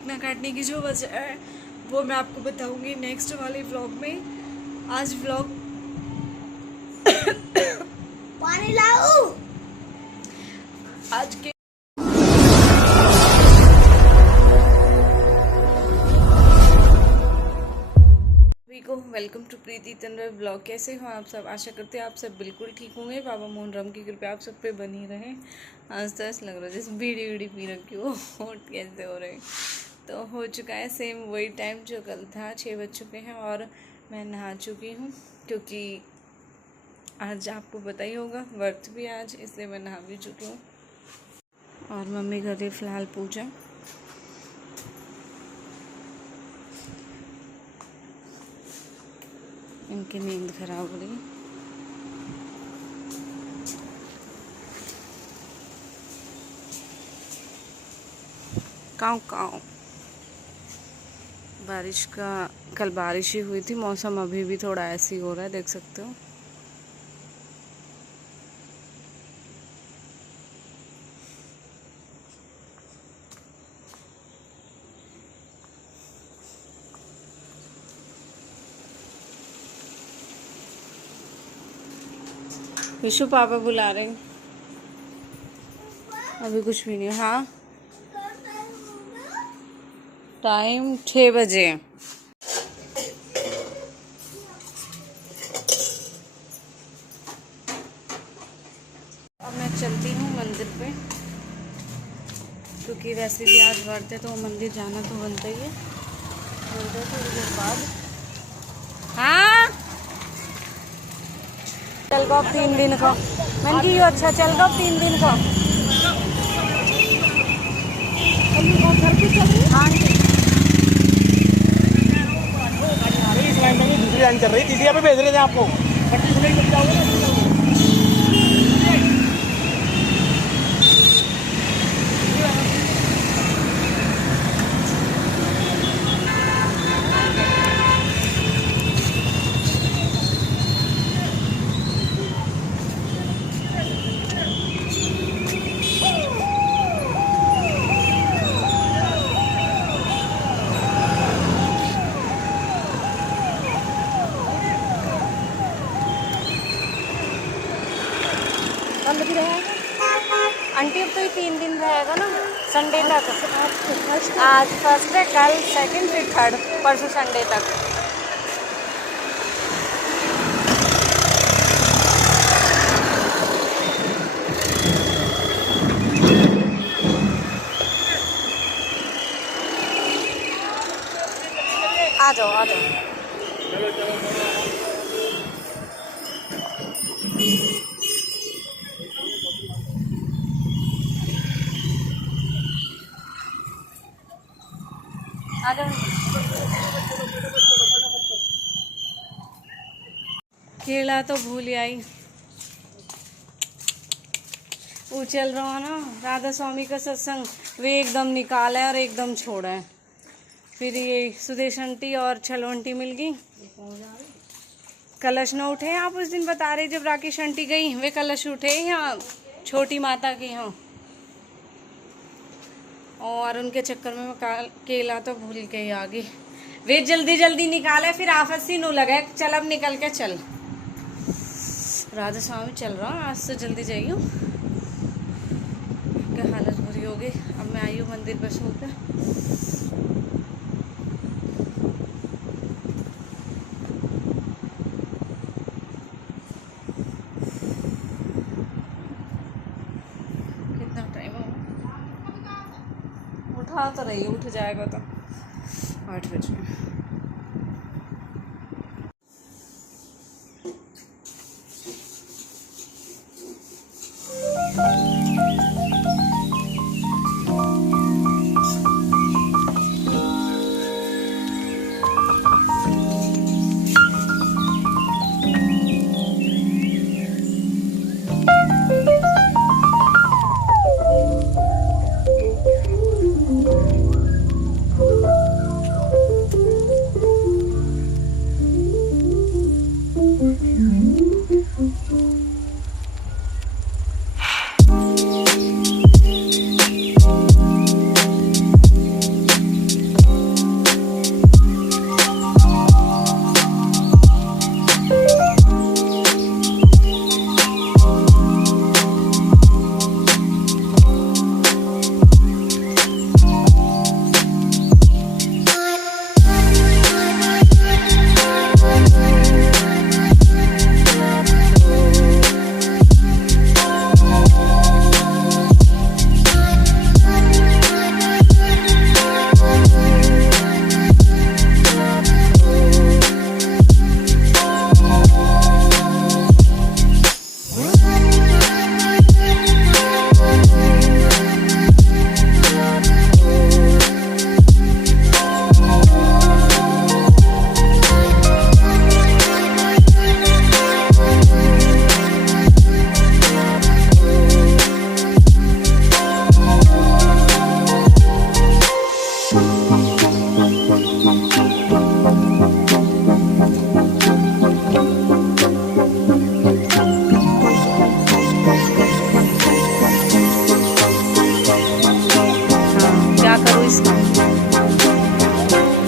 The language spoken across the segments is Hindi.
ना काटने की जो वजह है वो मैं आपको बताऊंगी नेक्स्ट वाले व्लॉग में। आज व्लॉग पानी लाओ। आज के को welcome to Preeti Tanwar blog. कैसे हो आप सब? आशा करते हैं आप सब बिल्कुल ठीक होंगे। बाबा मोहन राम की कृपा आप सब पे बनी रहे। आज तो ऐसा लग रहा है जैसे बीड़ी पी रखी हो, होट कैसे हो रहे। तो हो चुका है सेम वही टाइम जो कल था, 6 बज चुके हैं और मैं नहा चुकी हूँ क्योंकि आज आपको पता ही होगा व्रत भी आज, इसलिए मैं नहा भी चुकी हूँ। और मम्मी कर रही फ़िलहाल पूजा। इनकी नींद खराब हो रही। काऊ काऊ। बारिश का कल बारिश ही हुई थी, मौसम अभी भी थोड़ा ऐसे ही हो रहा है, देख सकते हो। विशु पापा बुला रहे हैं। अभी कुछ भी नहीं। हाँ टाइम 6 बजे। अब मैं चलती हूँ मंदिर पे क्योंकि वैसे भी आज व्रत है तो मंदिर जाना तो बनता ही है। थोड़ी देर बाद। हाँ चल गो 3 दिन का मैंने की। अच्छा चल गो 3 दिन का। दूसरी लाइन चल रही, तीसरी पे भेज रहे थे आपको। बंद भी रहेगा आंटी। अब तो ये 3 दिन रहेगा ना, संडे तक। आज फर्स्ट है, कल सेकंड, फिर थर्ड, परसों संडे तक। आ जाओ आ जाओ। आ जाओ। केला तो भूल आई। वो चल रहा है ना राधा स्वामी का सत्संग, वे एकदम निकाला है और एकदम छोड़ा है। फिर ये सुदेश आंटी और छलो आंटी मिल गई। कलश न उठे। आप उस दिन बता रहे जब राकेश आंटी गई, वे कलश उठे यहाँ छोटी माता के यहाँ, और उनके चक्कर में मैं केला तो भूल गई आगे। वे जल्दी जल्दी निकाले, फिर आफत सी नु लगे चल अब निकल के चल। राधा स्वामी चल रहा आज से जल्दी जाइयो। क्या हालत बुरी हो गई। अब मैं आई हूँ मंदिर पर सो कर। कितना टाइम हो, उठा तो रही, उठ जाएगा तो 8 बजे।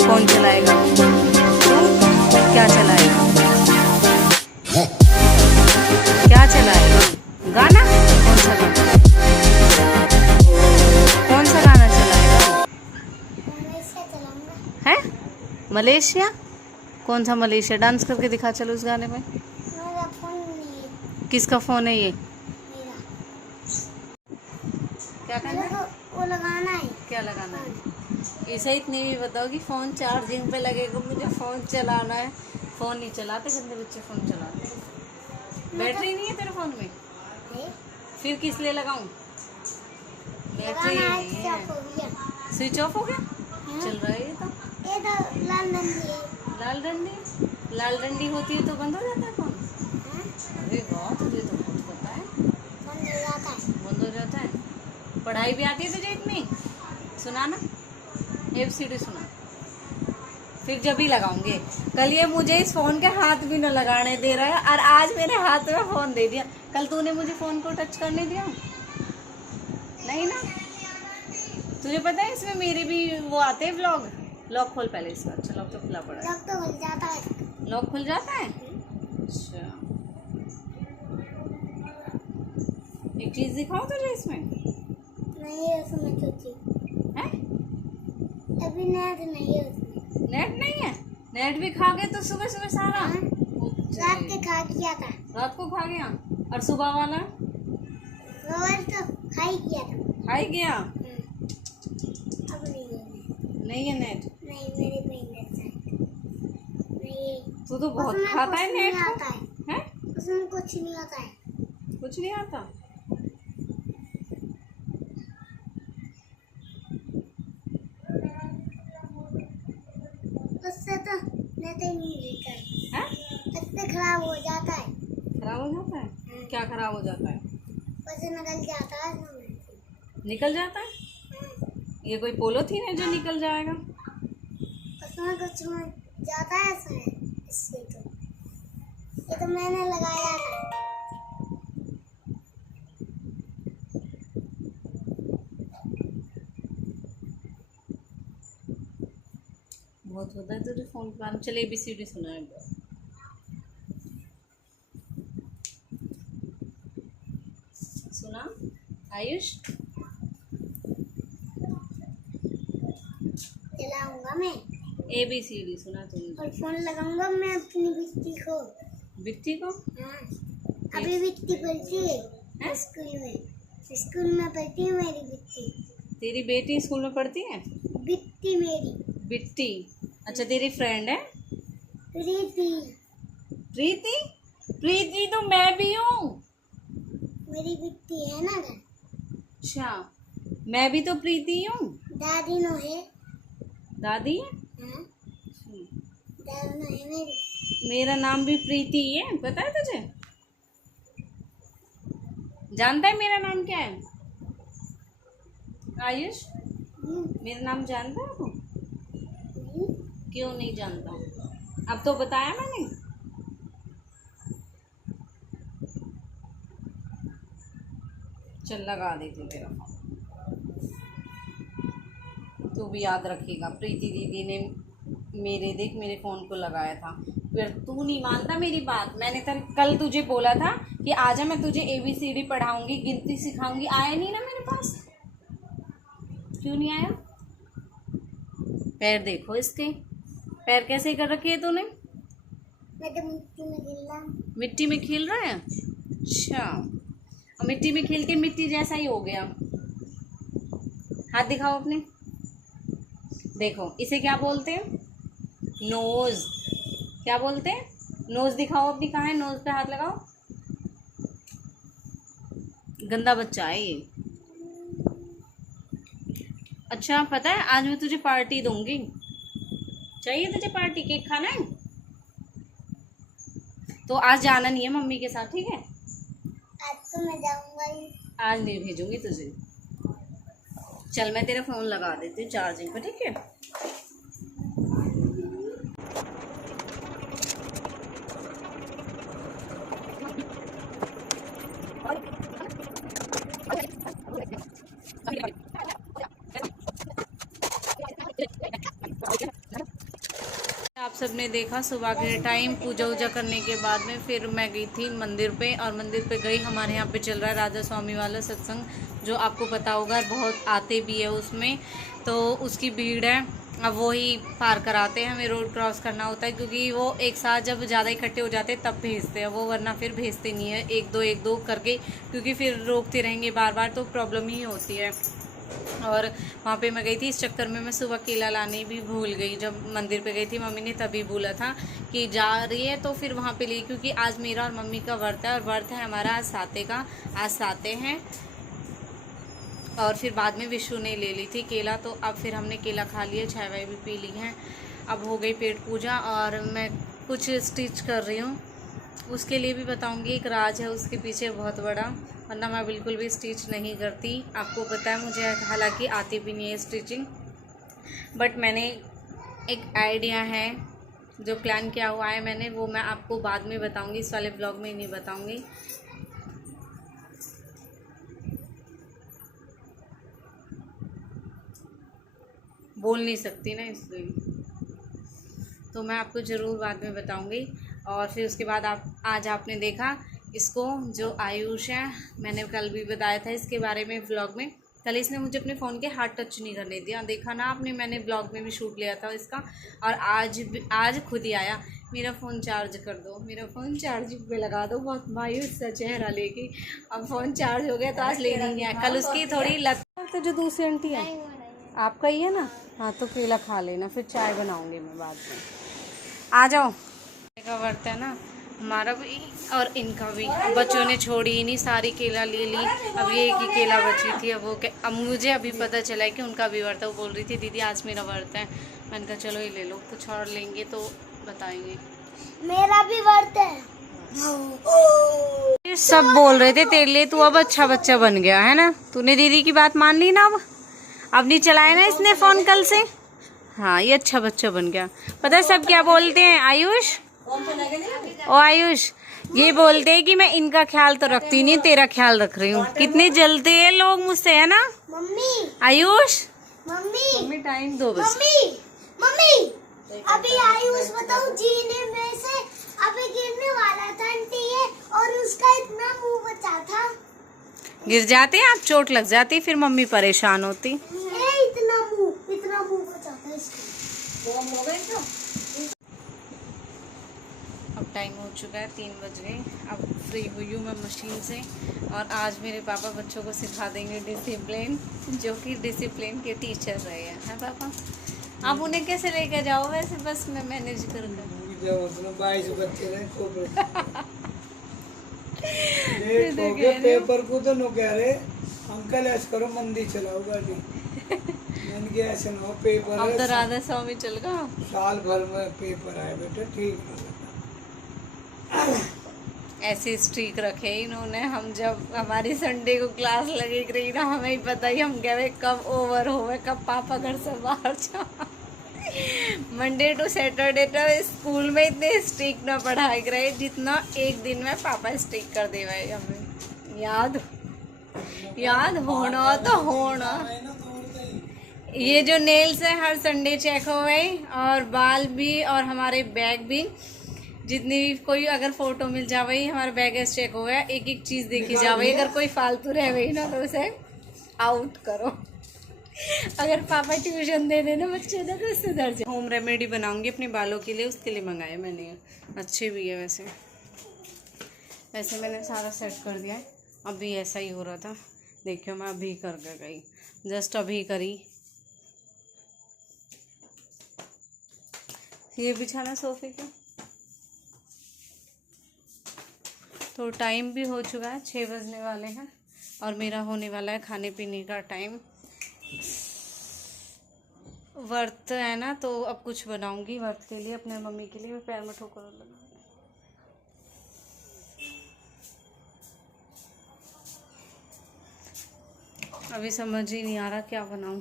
कौन चलाएगा? तू क्या चलाएगा? क्या चलाएगा? गाना? कौन सा गाना? कौन सा गाना चलाएगा? मलेशिया चलाऊंगा। है मलेशिया? कौन सा मलेशिया? डांस करके दिखा चलो उस गाने में। मेरा फोन नहीं है। किसका फोन है ये? मेरा। क्या करना मेरे है? को वो लगाना है। क्या लगाना है? ऐसा इतनी भी बताओ कि फ़ोन चार्जिंग पे लगेगा, मुझे फ़ोन चलाना है। फ़ोन नहीं चलाते, गंदे बच्चे फ़ोन चलाते हैं। बैटरी नहीं है तेरे फ़ोन में? है? फिर किस लिए लगाऊं? बैटरी लगाना है नहीं स्विच ऑफ है। हो गया। स्विच ऑफ हो गया? हाँ? चल रहा है ये तो। ये तो लाल डंडी है। लाल डंडी? लाल डंडी होती है तो बंद हो जाता है फ़ोन? हाँ? अरे वाह, तुझे तो बहुत पता है। बंद हो जाता है। बंद हो जाता है? पढ़ाई भी आती है तुझे इतनी? सुना ना, ABCD सुना। फिर जब ही लगाऊंगे। कल ये मुझे इस फोन के हाथ भी न लगाने दे रहा है और आज मेरे हाथ में फोन दे दिया। कल तूने मुझे फोन को टच करने दिया? नहीं ना? तुझे पता है इसमें मेरे भी वो आते हैं व्लॉग। लॉक खोल पहले इसका। अच्छा लॉक तो खुला पड़ा है। लॉक तो खुल जाता है। लॉक खुल जाता है? अच्छा, एक चीज दिखाऊं तुझे इसमें? नहीं है उसमें कुछ। है? अभी नेट नहीं है उसमें। नेट नहीं है? नेट भी खा गए तो सुबह सुबह सारा? हाँ? अच्छा। रात के खा किया था। रात को खा गया और सुबह वाला रोज तो खा ही किया था। खा ही गया? अब नहीं है नेट। नहीं है नेट? नहीं मेरे पे नेट है। नहीं तू तो बहुत उसमें खाता है कुछ नहीं नेट आता को। है। हैं? उसमें कुछ नहीं आता है। कुछ नहीं आता? उससे तो नेट ही नहीं लेता है। हैं? उससे खराब हो जाता है। खराब हो जाता है? हाँ। क्या खराब हो जाता है? वैसे निकल जाता है उसमें। निकल जाता है? हाँ। ये कोई पोलोथीन है जो निकल जाएगा? उसमें कुछ में जाता है उसमें इससे तो। ये तो मैंने लगाया था। बहुत होता है तुझे फोन पर। चल ABCD सुना है। सुना आयुष? चलाऊंगा मैं ABCD सुना तुमने? और फोन लगाऊंगा मैं अपनी बिट्टी को। बिट्टी को? हाँ। अभी बिट्टी पढ़ती है स्कूल में। स्कूल में पढ़ती है मेरी बिट्टी। तेरी बेटी स्कूल में पढ़ती है? बिट्टी मेरी। बिट्टी? अच्छा, तेरी फ्रेंड है प्रीति। प्रीति? प्रीति तो मैं भी हूँ। मेरी बिट्टी है ना घर। अच्छा, मैं भी तो प्रीति हूँ। दादी नो है। दादी है? हाँ? दादी नो है मेरी। मेरा नाम भी प्रीति है, पता है तुझे? जानता है मेरा नाम क्या है? आयुष, मेरा नाम जानता है तू? क्यों नहीं जानता? अब तो बताया मैंने। चल लगा देती तेरा फोन। तू भी याद रखिएगा, प्रीति दीदी ने मेरे फ़ोन को लगाया था। फिर तू नहीं मानता मेरी बात। मैंने कल तुझे बोला था कि आजा मैं तुझे ABCD पढ़ाऊंगी, गिनती सिखाऊंगी। आया नहीं ना मेरे पास। क्यों नहीं आया? पैर देखो इसके, पैर कैसे कर रखे है तूने? मैं तो मिट्टी में खेल रहा हूँ। मिट्टी में खेल रहा है? अच्छा, और मिट्टी में खेल के मिट्टी जैसा ही हो गया। हाथ दिखाओ अपने। देखो इसे क्या बोलते हैं? नोज। क्या बोलते हैं? नोज दिखाओ अपनी। कहाँ है? नोज पे हाथ लगाओ। गंदा बच्चा है ये। अच्छा, पता है आज मैं तुझे पार्टी दूंगी। चाहिए तुझे पार्टी? केक खाना है? तो आज जाना नहीं है मम्मी के साथ, ठीक है? आज तो मैं जाऊंगा ही। आज नहीं भेजूंगी तुझे। चल मैं तेरा फ़ोन लगा देती हूँ चार्जिंग पे, ठीक है? आप सबने देखा सुबह के टाइम पूजा वूजा करने के बाद में फिर मैं गई थी मंदिर पे, और मंदिर पे गई, हमारे यहाँ पे चल रहा है राधा स्वामी वाला सत्संग, जो आपको पता होगा, बहुत आते भी है उसमें, तो उसकी भीड़ है। अब वो ही पार कराते हैं, हमें रोड क्रॉस करना होता है, क्योंकि वो एक साथ जब ज़्यादा इकट्ठे हो जाते हैं तब भेजते हैं वो, वरना फिर भेजते नहीं है एक दो करके, क्योंकि फिर रोकते रहेंगे बार बार तो प्रॉब्लम ही होती है। और वहाँ पे मैं गई थी, इस चक्कर में मैं सुबह केला लाने भी भूल गई। जब मंदिर पे गई थी मम्मी ने तभी बोला था कि जा रही है तो फिर वहाँ पे ली, क्योंकि आज मेरा और मम्मी का व्रत है, और व्रत है हमारा आज साते का, आज साते हैं। और फिर बाद में विशु ने ले ली थी केला, तो अब फिर हमने केला खा लिया, चाय वाय भी पी ली है। अब हो गई पेट पूजा, और मैं कुछ स्टिच कर रही हूँ, उसके लिए भी बताऊंगी। एक राज है उसके पीछे बहुत बड़ा, वरना मैं बिल्कुल भी स्टिच नहीं करती, आपको पता है मुझे, हालांकि आती भी नहीं है स्टिचिंग, बट मैंने एक आइडिया है जो प्लान किया हुआ है मैंने, वो मैं आपको बाद में बताऊंगी, इस वाले ब्लॉग में नहीं बताऊंगी। बोल नहीं सकती ना, इसलिए तो मैं आपको ज़रूर बाद में बताऊंगी। और फिर उसके बाद आज आपने देखा इसको, जो आयुष है, मैंने कल भी बताया था इसके बारे में व्लॉग में, कल इसने मुझे अपने फ़ोन के हाथ टच नहीं करने दिया, देखा ना आपने, मैंने ब्लॉग में भी शूट लिया था इसका। और आज खुद ही आया, मेरा फ़ोन चार्ज कर दो, मेरा फ़ोन चार्ज पे लगा दो, बहुत मायूस सा चेहरा लेके। अब फ़ोन चार्ज हो गया तो आज ले नहीं गया, कल उसकी थोड़ी लत। तो जो दूसरी आंटी है आपका ही है ना, हाँ तो केला खा लेना, फिर चाय बनाऊंगी मैं बाद में, आ जाओ। का व्रत है ना हमारा भी और इनका भी, बच्चों ने छोड़ी ही नहीं, सारी केला ले ली, अब ये एक ही केला बची थी। अब मुझे अभी पता चला है कि उनका भी व्रत है। वो बोल रही थी दीदी आज मेरा व्रत है, मैंने कहा चलो ये ले लो, कुछ और लेंगे तो बताएंगे। मेरा भी व्रत है। ये सब बोल रहे थे तेरे लिए, तू अब अच्छा बच्चा बन गया है ना, तूने दीदी की बात मान ली ना, अब नहीं चलाया ना इसने फोन कल से, हाँ ये अच्छा बच्चा बन गया। पता है सब क्या बोलते हैं आयुष, ओ आयुष, ये बोलते हैं कि मैं इनका ख्याल तो रखती नहीं, तेरा ख्याल रख रही हूँ। कितने जलते हैं लोग मुझसे, है ना मम्मी, आयुष? मम्मी टाइम दो बस। मम्मी अभी आयुष बताऊं, जीने में से अभी गिरने वाला था आंटी ये, और उसका इतना मुंह बचा था। गिर जाते हैं आप, चोट लग जाती, फिर मम्मी परेशान होती। इतना मुंह बचा था इसका। अब टाइम हो चुका है 3 बज गए, अब फ्री हुई हूँ मैं मशीन से, और आज मेरे पापा बच्चों को सिखा देंगे डिसिप्लिन, जो कि डिसिप्लिन के टीचर रहे हैं पापा। आप उन्हें कैसे लेकर जाओ वैसे, बस मैं मैनेज कर दूँ। 22 बच्चे पेपर को तो नो कह रहे अंकल ऐसे करो, मंदी चलाओ गाड़ी, मैंने कहा ऐसे ना हो, पेपर अब है, तो राधा स्वामी चल गया, साल भर में पेपर आए बेटे, ठीक ऐसे स्ट्रीक रखे इन्होंने। हम जब हमारी संडे को क्लास लगी रही ना, हमें ही पता ही, हम कह रहे कब ओवर होवे, कब पापा घर से बाहर जाओ। मंडे टू सैटरडे तो स्कूल में इतने स्ट्रिक ना पढ़ाई करे जितना एक दिन में पापा स्ट्रिक कर दे भाई, हमें याद होना तो होना। ये जो नेल्स है हर संडे चेक हो गई, और बाल भी, और हमारे बैग भी, जितनी भी कोई अगर फोटो मिल जावे हमारा बैग चेक हो गया, एक एक चीज देखी जावे, अगर कोई फालतू रह गई ना तो उसे आउट करो। अगर पापा ट्यूशन दे देना बच्चे ने तो सुधर जाए। होम रेमेडी बनाऊंगी अपने बालों के लिए, उसके लिए मंगाए मैंने, अच्छे भी है वैसे मैंने सारा सेट कर दिया है। अभी ऐसा ही हो रहा था, देखियो मैं अभी कर गई, जस्ट अभी करी। ये बिछाना सोफे का, तो टाइम भी हो चुका है, 6 बजने वाले हैं, और मेरा होने वाला है खाने पीने का टाइम। व्रत है ना, तो अब कुछ बनाऊंगी व्रत के लिए, अपने मम्मी के लिए। मैं पैर में ठोकर लगा, अभी समझ ही नहीं आ रहा क्या बनाऊं।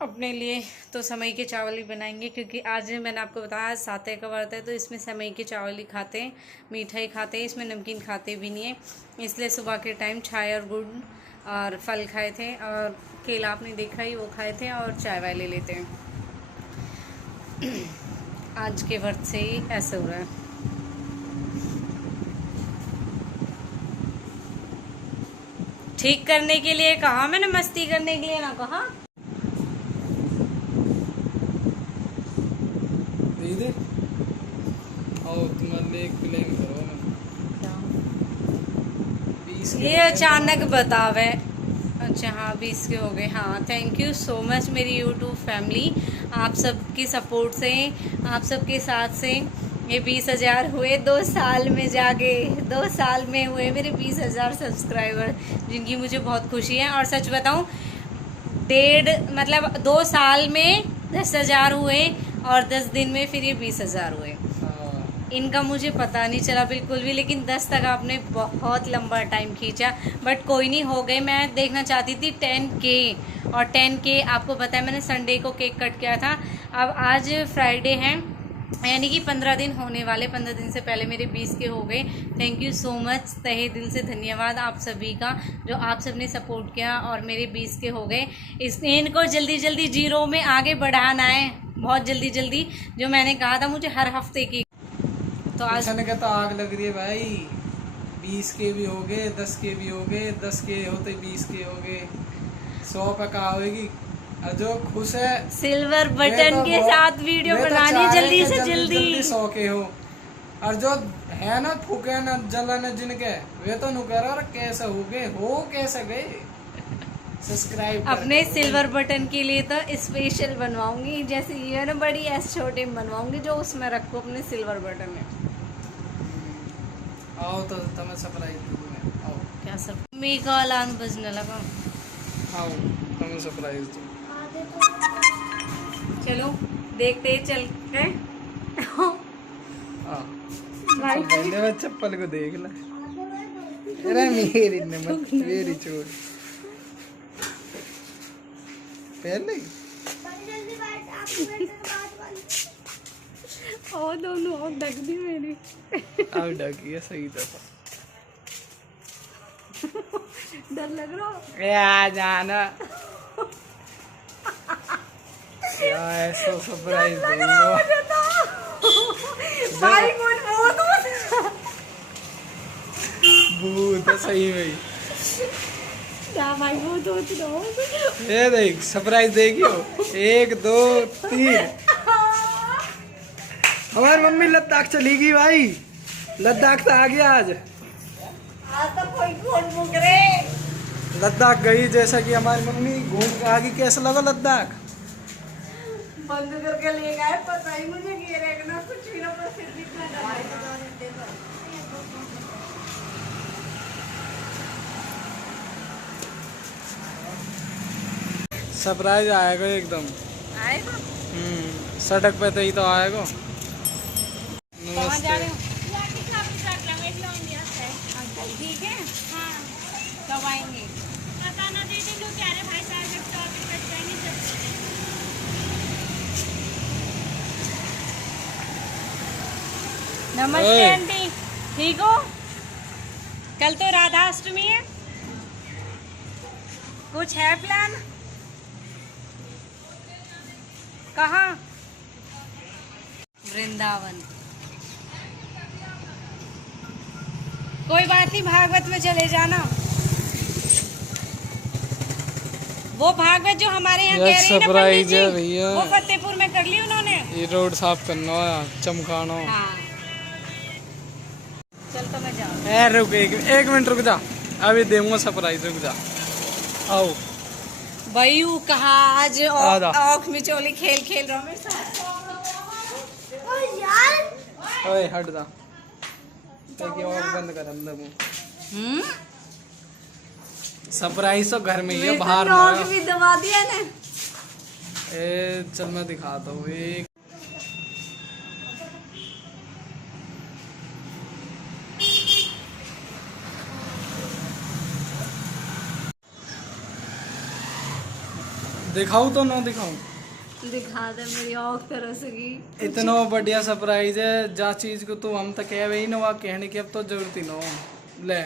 अपने लिए तो सेवई के चावल ही बनाएंगे, क्योंकि आज मैंने आपको बताया साते का व्रत है, तो इसमें सेवई के चावल ही खाते हैं, मीठा ही खाते हैं, इसमें नमकीन खाते भी नहीं है। इसलिए सुबह के टाइम चाय और गुड़ और फल खाए थे, और केला आपने देखा ही वो खाए थे, और चाय वाय ले लेते हैं। आज के वक्त से ही ऐसे हो रहा है। ठीक करने के लिए कहा मैंने, मस्ती करने के लिए ना कहा। दीदी आओ तुम्हारे लिए एक प्लेन करो मैं 20 के ये अचानक बतावे। अच्छा हाँ 20 के हो गए। हाँ थैंक यू सो मच मेरी यूट्यूब फैमिली, आप सबकी सपोर्ट से, आप सबके साथ से ये 20,000 हुए 2 साल में, जाके 2 साल में हुए मेरे 20,000 सब्सक्राइबर, जिनकी मुझे बहुत खुशी है। और सच बताऊं 2 साल में 10,000 हुए और 10 दिन में फिर ये 20,000 हुए। इनका मुझे पता नहीं चला बिल्कुल भी, लेकिन 10 तक आपने बहुत लंबा टाइम खींचा, बट कोई नहीं, हो गए। मैं देखना चाहती थी 10K, और 10K आपको पता है मैंने संडे को केक कट किया था। अब आज फ्राइडे है, यानी कि 15 दिन होने वाले, 15 दिन से पहले मेरे 20 के हो गए। थैंक यू सो मच, तहे दिल से धन्यवाद आप सभी का, जो आप सब ने सपोर्ट किया और मेरे 20 के हो गए। इनको जल्दी जल्दी जीरो में आगे बढ़ाना है, बहुत जल्दी जल्दी, जो मैंने कहा था मुझे हर हफ्ते की। तो आज ने कहता आग लग रही है भाई, 20 के भी हो गए, 10 के भी हो गए, 10 के होते 20 के हो गए, 100 पे कहा होगी। और जो खुश है सिल्वर बटन के साथ वीडियो बनानी जल्दी से जल्दी 100 के हो, और जो है ना फूके ना जलन जिनके, वे तो नु कह रहा कैसे हो गए, हो कैसे गए। सब्सक्राइब अपने सिल्वर बटन के लिए तो स्पेशल बनवाऊंगी, जैसे ये ना बड़ी एस छोटे बनवाऊंगी, जो उसमें रखो अपने सिल्वर बटन में। आओ तो तुम्हें सरप्राइज दूंगा, आओ क्या सब मम्मी का अलार्म बजने लगा। आओ तुम्हें सरप्राइज दूं। चलो देखते चल के। भाई चप्पल को देख ला, अरे मेरी नमक मेरी चोट पहले और दोनों और ढक दी मेरी। अब ढकी है सही तरह। डर लग रहा या जाना या ऐसा सरप्राइज दूंगा भाई कौन भूत है सही में। भाई वो ये देख सरप्राइज देखियो, 1 2 3। हमारी मम्मी लद्दाख चली गई भाई, लद्दाख तो आ गया आज। तो कोई कौन भूख रहे लद्दाख गई, जैसा कि हमारी मम्मी घूम के आ गई। कैसा लगा लद्दाख? बंद करके ले गए, पता ही मुझे ये रखना कुछ भी ना, पर फिर भी सरप्राइज आएगा एकदम, आएगा। सड़क पे तो ही तो आएगा। कहाँ जा रहे हो? ठीक है हाँ, कब आएंगे? पता ना दीदी, लोग कह रहे भाई साहब जब टॉपिक कट जाएंगे जब। नमस्ते आंटी, ठीक हो? कल तो राधाष्टमी है, कुछ है प्लान? कहाँ? वृंदावन। कोई बात नहीं, भागवत में चले जाना। वो भागवत जो हमारे यहाँ कह रही है ना पंडित जी, भैया वो फतेहपुर में कर ली उन्होंने। ये रोड साफ करना है, चमकाना। हाँ चल तो मैं जाऊँ। रुक एक मिनट रुक जा, अभी दूंगा सरप्राइज, रुक जा। आओ भाई कहा आज आजा। औख में चोली खेल खेल रहा हूँ मेरे साथ। ओए हट जा, ताकि और बंद कर अंदर मुंह। सरप्राइज तो घर में ही है, बाहर नॉक भी दबा दिया ने। चल मैं दिखाता हूँ एक। दिखाऊं तो ना दिखाऊं? दिखा दे, मेरी औख तरह से की। इतना बढ़िया सरप्राइज है, जा चीज को तो हम तो कह वही ना, वहाँ कहने की अब तो जरूरत ही ना। ले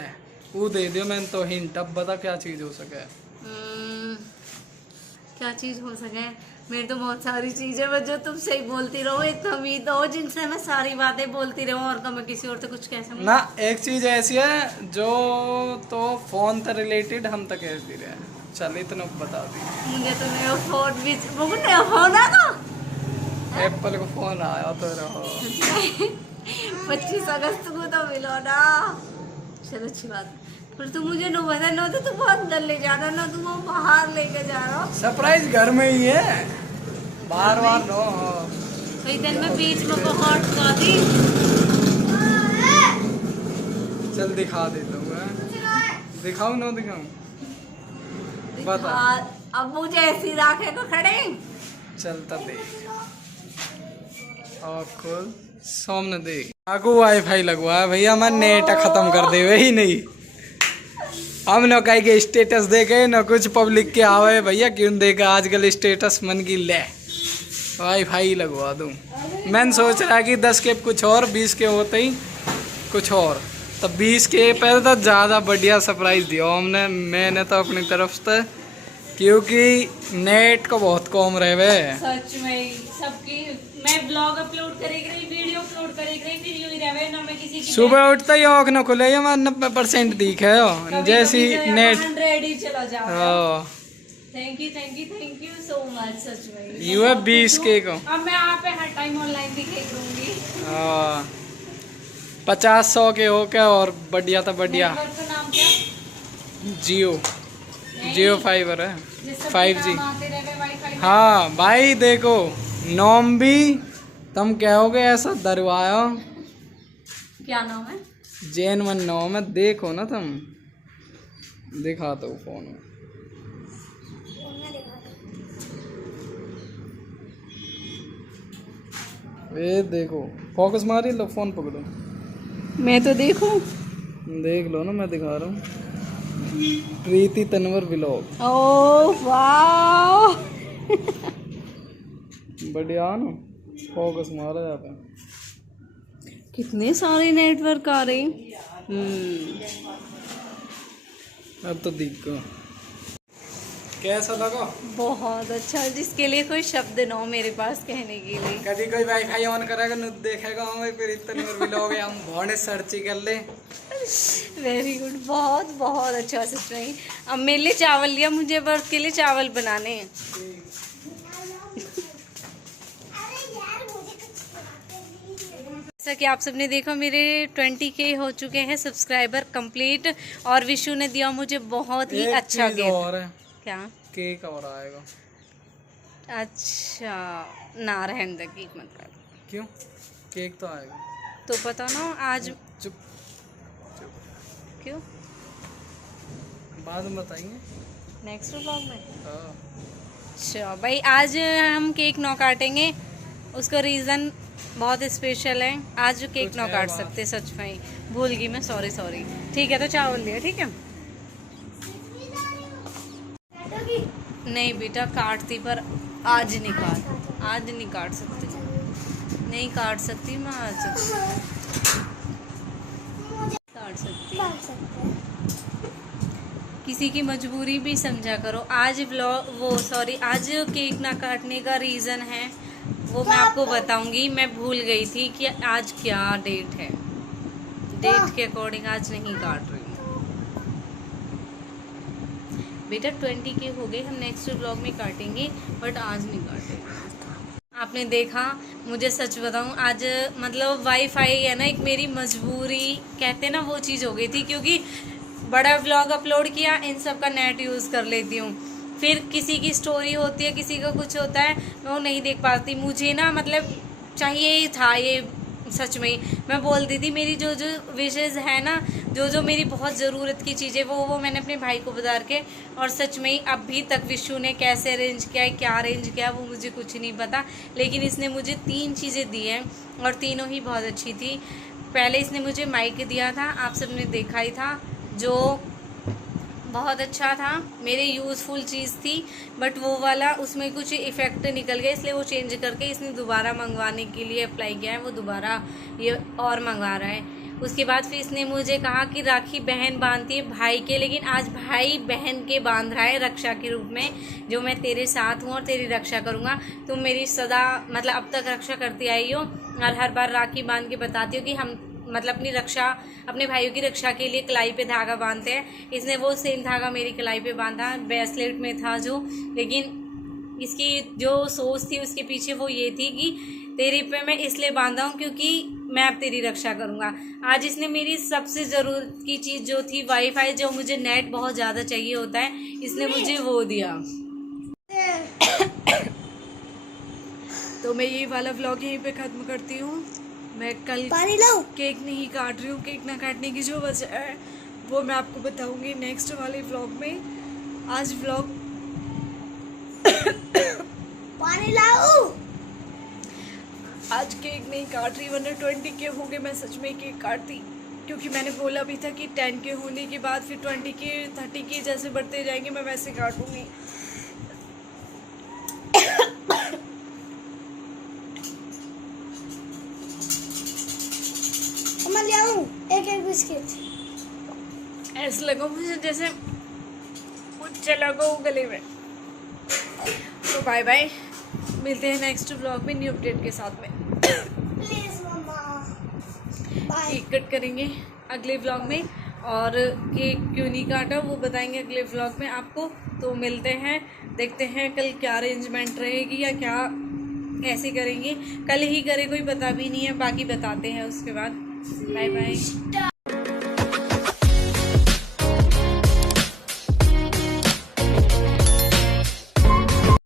वो दे दियो मैंने तो हिंट, अब बता क्या चीज हो सके। क्या चीज़ हो सके। मेरी तो बहुत सारी चीज़ें बस जो तुम सही बोलती रहो, एक तुम ही तो हो जिनसे मैं सारी बातें बोलती रहूँ और तो मैं किसी और से कुछ कह सकूँ ना। एक चीज ऐसी है जो तो फोन से रिलेटेड हम तक कहती रहे। चल इतना बता दी। मुझे तो नया फोन भी वो नया फोन है ना, एप्पल को फोन आया तो रहो। 25 अगस्त को तो मिलो ना। चलो अच्छी बात है। पर तू मुझे नो बता नो तो तू बहुत अंदर ले जा रहा ना, तू वो बाहर लेके जा रहा हो। सरप्राइज घर में ही है, बार बार नो। तो दिन में बीच में बहुत काफी। चल दिखा देता हूँ मैं। दिखाऊं ना दिखाऊं? बता। अब मुझे ऐसी राखे को खड़े। चलता देख और खुद सामने देख। आगू वाईफाई लगवाया भैया, मैं नेट खत्म कर दे ही नहीं। हम न कहीं के स्टेटस देखे न कुछ पब्लिक के आवे भैया, क्यों देखा आजकल स्टेटस मन की ले वाईफाई लगवा दूं। मैंने सोच रहा कि 10 के कुछ और 20 के होते ही कुछ और, तब 20 के पहले तो ज़्यादा बढ़िया सरप्राइज दिया हमने, मैंने तो अपनी तरफ से, क्योंकि नेट को बहुत कम रहे। सच में सबकी मैं ब्लॉग अपलोड करेगी रही, वीडियो अपलोड करेगी रही, फिर यूं ही रहे ना मैं किसी की सुबह उठते ही आँख न खुले, 90% दिखे हो जैसी नेट। 100 ही चला जाओ। हाँ थैंक यू सो मच। सच में यू है 20 के को। अब मैं यहाँ पे हर टाइम ऑनलाइन दिखे करूंगी। 50-100 के हो क्या और बढ़िया था बढ़िया। नेटवर्क का नाम क्या? जियो फाइबर है, जिससे 5G। काम आते रहे वाईफाई। हाँ भाई देखो, नॉम भी तुम कहोगे ऐसा दरवाया, क्या नाम है? जैन मन नॉम है, देखो ना तुम। दिखा दो फोन में। ये देखो, फोकस मारी लो, फोन पकड़ो। मैं तो देखूं। देख लो ना, मैं दिखा रहा हूँ। प्रीति तनवर व्लॉग। ओह वाह। बढ़िया ना, फोकस मारा जाता है। कितने सारे नेटवर्क आ रहे। अब तो दिख गया। कैसा लगा? बहुत अच्छा, जिसके लिए कोई शब्द ना हो मेरे पास कहने के लिए। कभी कोई वाईफाई ऑन करेगा न देखेगा हमें, फिर इतने व्लॉग हम भोने सर्च कर ले। वेरी गुड, बहुत बहुत अच्छा। सच में अब मेरे लिए चावल लिया, मुझे बर्थ के लिए चावल बनाने हैं। जैसा कि आप सबने देखा मेरे 20K हो चुके हैं सब्सक्राइबर कंप्लीट, और विशु ने दिया मुझे बहुत ही अच्छा गिफ्ट। और है क्या? केक और आएगा। अच्छा ना, रहने दे, केक मत कर। क्यों? केक तो आएगा। तो पता ना आज। चुप। क्यों? बाद में बताएंगे नेक्स्ट व्लॉग में। हाँ। अच्छा भाई, आज हम केक ना काटेंगे, उसका रीज़न बहुत स्पेशल है। आज केक ना काट सकते, सच में भूल गई मैं, सॉरी। ठीक है तो चावल लिया, ठीक है। नहीं बेटा काटती, पर आज नहीं काट सकती, नहीं काट सकती मैं आज। काट सकती, किसी की मजबूरी भी समझा करो। आज आज केक ना काटने का रीज़न है वो मैं आपको बताऊंगी। मैं भूल गई थी कि आज क्या डेट है, डेट के अकॉर्डिंग आज नहीं काट रही हूँ बेटा। 20K हो गए, हम नेक्स्ट व्लॉग में काटेंगे, बट आज नहीं काटेंगे। आपने देखा, मुझे सच बताऊं आज मतलब वाईफाई है ना, एक मेरी मजबूरी कहते ना वो चीज़ हो गई थी, क्योंकि बड़ा व्लॉग अपलोड किया, इन सब का नेट यूज़ कर लेती हूँ। फिर किसी की स्टोरी होती है, किसी का कुछ होता है, मैं वो नहीं देख पाती। मुझे ना मतलब चाहिए ही था ये, सच में मैं बोलती थी मेरी जो विशेज़ है ना, जो मेरी बहुत ज़रूरत की चीज़ें वो मैंने अपने भाई को बता के। और सच में अभी तक विशु ने कैसे अरेंज किया है, क्या अरेंज किया वो मुझे कुछ नहीं पता, लेकिन इसने मुझे 3 चीज़ें दी हैं और तीनों ही बहुत अच्छी थी। पहले इसने मुझे माइक दिया था, आप सबने देखा ही था, जो बहुत अच्छा था, मेरे यूज़फुल चीज़ थी, बट वो वाला उसमें कुछ इफ़ेक्ट निकल गया, इसलिए वो चेंज करके इसने दोबारा मंगवाने के लिए अप्लाई किया है, वो दोबारा ये और मंगवा रहा है। उसके बाद फिर इसने मुझे कहा कि राखी बहन बांधती है भाई के, लेकिन आज भाई बहन के बांध रहा है रक्षा के रूप में, जो मैं तेरे साथ हूँ और तेरी रक्षा करूँगा। तुम मेरी सदा मतलब अब तक रक्षा करती आई हो और हर बार राखी बांध के बताती हो कि हम मतलब अपनी रक्षा, अपने भाइयों की रक्षा के लिए कलाई पे धागा बांधते हैं। इसने वो सेम धागा मेरी कलाई पे बांधा, ब्रेसलेट में था जो, लेकिन इसकी जो सोच थी उसके पीछे वो ये थी कि तेरी पे मैं इसलिए बांधा हूँ क्योंकि मैं अब तेरी रक्षा करूँगा। आज इसने मेरी सबसे ज़रूरत की चीज़ जो थी वाईफाई, जो मुझे नेट बहुत ज़्यादा चाहिए होता है, इसने मुझे वो दिया। तो मैं ये वाला व्लॉग यहीं पे ख़त्म करती हूँ। मैं कल पानी लाओ। केक नहीं काट रही हूँ, केक ना काटने की जो वजह है वो मैं आपको बताऊँगी नेक्स्ट वाले व्लॉग में। आज व्लॉग पानी लाओ। आज केक नहीं काट रही, वरना 20 के हो गए मैं सच में केक काटती, क्योंकि मैंने बोला भी था कि 10 के होने के बाद फिर 20 के 30 के जैसे बढ़ते जाएंगे मैं वैसे काटूंगी। मैं ले आऊं एक बिस्किट। ऐसा लगा मुझे जैसे कुछ चला गो गले में। तो बाय बाय, मिलते हैं नेक्स्ट व्लॉग में न्यू अपडेट के साथ में। Please mama bye. Cake cut करेंगे अगले व्लॉग में, और केक क्यों नहीं काटा वो बताएंगे अगले व्लॉग में आपको। तो मिलते हैं, देखते हैं कल क्या अरेंजमेंट रहेगी या क्या ऐसे करेंगे, कल ही करे कोई पता भी नहीं है, बाकी बताते हैं उसके बाद। Bye bye.